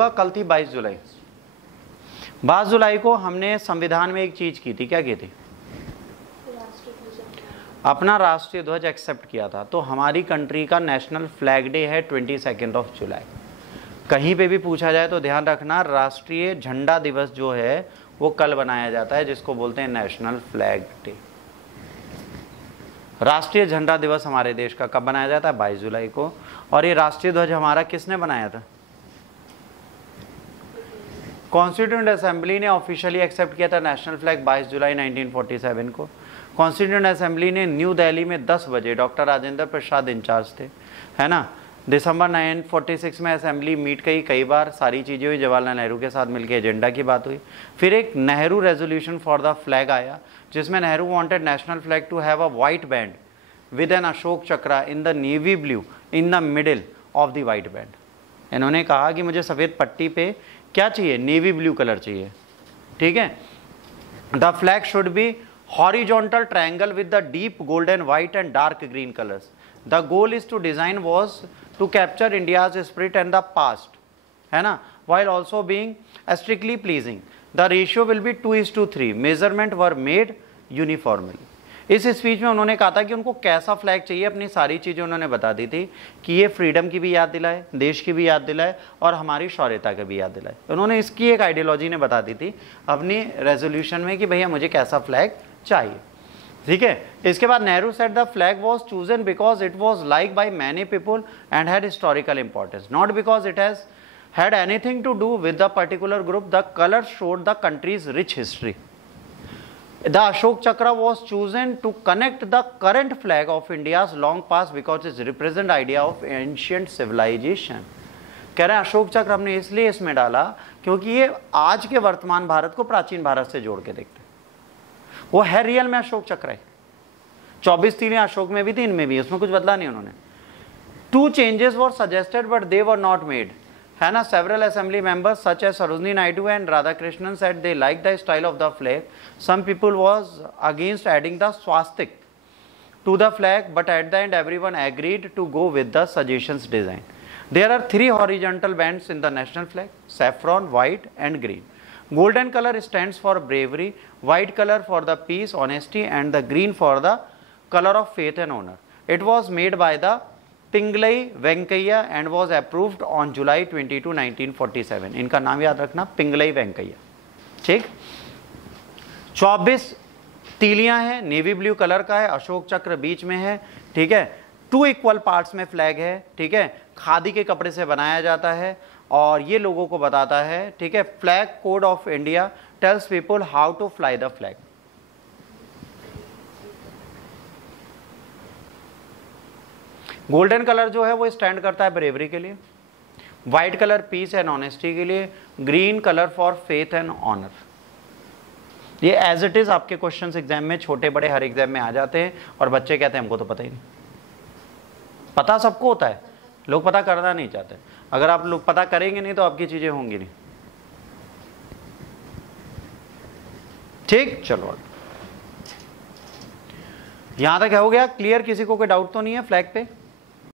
कल थी 22 जुलाई। 22 जुलाई को हमने संविधान में एक चीज की थी, क्या की थी? अपना राष्ट्रीय ध्वज एक्सेप्ट किया था। तो हमारी कंट्री का नेशनल फ्लैग डे है 22 जुलाई। कहीं पे भी पूछा जाए तो ध्यान रखना, राष्ट्रीय झंडा दिवस जो है वो कल बनाया जाता है, जिसको बोलते हैं नेशनल फ्लैग डे। राष्ट्रीय झंडा दिवस हमारे देश का कब बनाया जाता है? 22 जुलाई को। और ये राष्ट्रीय ध्वज हमारा किसने बनाया था? कॉन्स्टिट्यूएंट असेंबली ने ऑफिशियली एक्सेप्ट किया था नेशनल फ्लैग 22 जुलाई 1947 को। कॉन्स्टिट्यूएंट असेंबली ने न्यू दिल्ली में 10 बजे, डॉक्टर राजेंद्र प्रसाद इंचार्ज थे, है ना। दिसंबर 1946 में असेंबली मीट की कई बार, सारी चीज़ें हुई, जवाहरलाल नेहरू के साथ मिलकर एजेंडा की बात हुई। फिर एक Nehru resolution for the flag आया, जिसमें Nehru wanted national flag to have a white band with an Ashok chakra in the navy blue in the middle of the white band. इन्होंने कहा कि मुझे सफ़ेद पट्टी पे क्या चाहिए? नेवी ब्लू कलर चाहिए, ठीक है। The flag should be horizontal triangle with the deep golden white and dark green colours. The goal is to design was to capture India's spirit and the past, है ना, while also being aesthetically pleasing. The ratio will be 2:3. Measurement were made uniformly. इस speech में उन्होंने कहा था कि उनको कैसा फ्लैग चाहिए, अपनी सारी चीज़ें उन्होंने बता दी थी कि ये फ्रीडम की भी याद दिलाए, देश की भी याद दिलाए और हमारी शौर्यता की भी याद दिलाए। उन्होंने इसकी एक आइडियोलॉजी ने बता दी थी अपनी रेजोल्यूशन में कि भैया मुझे कैसा फ्लैग चाहिए, ठीक है। इसके बाद Nehru said the flag was chosen because it was like by many people and had historical importance, not because it has had anything to do with the particular group. The colors showed the country's rich history. The Ashok Chakra was chosen to connect the current flag of India's long past because it represents idea of ancient civilization. कह रहे हैं अशोक चक्र हमने इसलिए इसमें डाला क्योंकि ये आज के वर्तमान भारत को प्राचीन भारत से जोड़ के देखते हैं। वो है रियल में अशोक चक्र है। 24 तीलें अशोक में भी थी, इनमें भी, उसमें कुछ बदला नहीं उन्होंने। 2 changes were suggested but they were not made, है ना। several assembly members such as Sarojini Naidu and Radhakrishnan said they liked the style of the flag. Some people was against adding the swastik to the flag, but at the end everyone agreed to go with the suggestions design. There are 3 horizontal bands in the national flag: saffron, white and green. Golden color stands for bravery, white color for the peace, honesty, and the green for the color of faith and honor. It was made by the Pingali Venkayya and was approved on July 22, 1947। इनका नाम याद रखना, पिंगलई वेंकैया, ठीक। 24 तीलियां हैं, navy blue colour का है, अशोक चक्र बीच में है, ठीक है। 2 इक्वल पार्ट्स में फ्लैग है, ठीक है। खादी के कपड़े से बनाया जाता है और ये लोगों को बताता है, ठीक है। Flag code of India tells people how to fly the flag. Golden colour जो है वो स्टैंड करता है ब्रेवरी के लिए, white colour peace and honesty के लिए, green colour for faith and honour. ये एज इट इज आपके क्वेश्चंस एग्जाम में, छोटे बड़े हर एग्जाम में आ जाते हैं और बच्चे कहते हैं हमको तो पता ही नहीं। पता सबको होता है, लोग पता करना नहीं चाहते। अगर आप लोग पता करेंगे नहीं तो आपकी चीजें होंगी नहीं, ठीक। चलो यहां तक हो गया क्लियर? किसी को कोई डाउट तो नहीं है फ्लैग पे?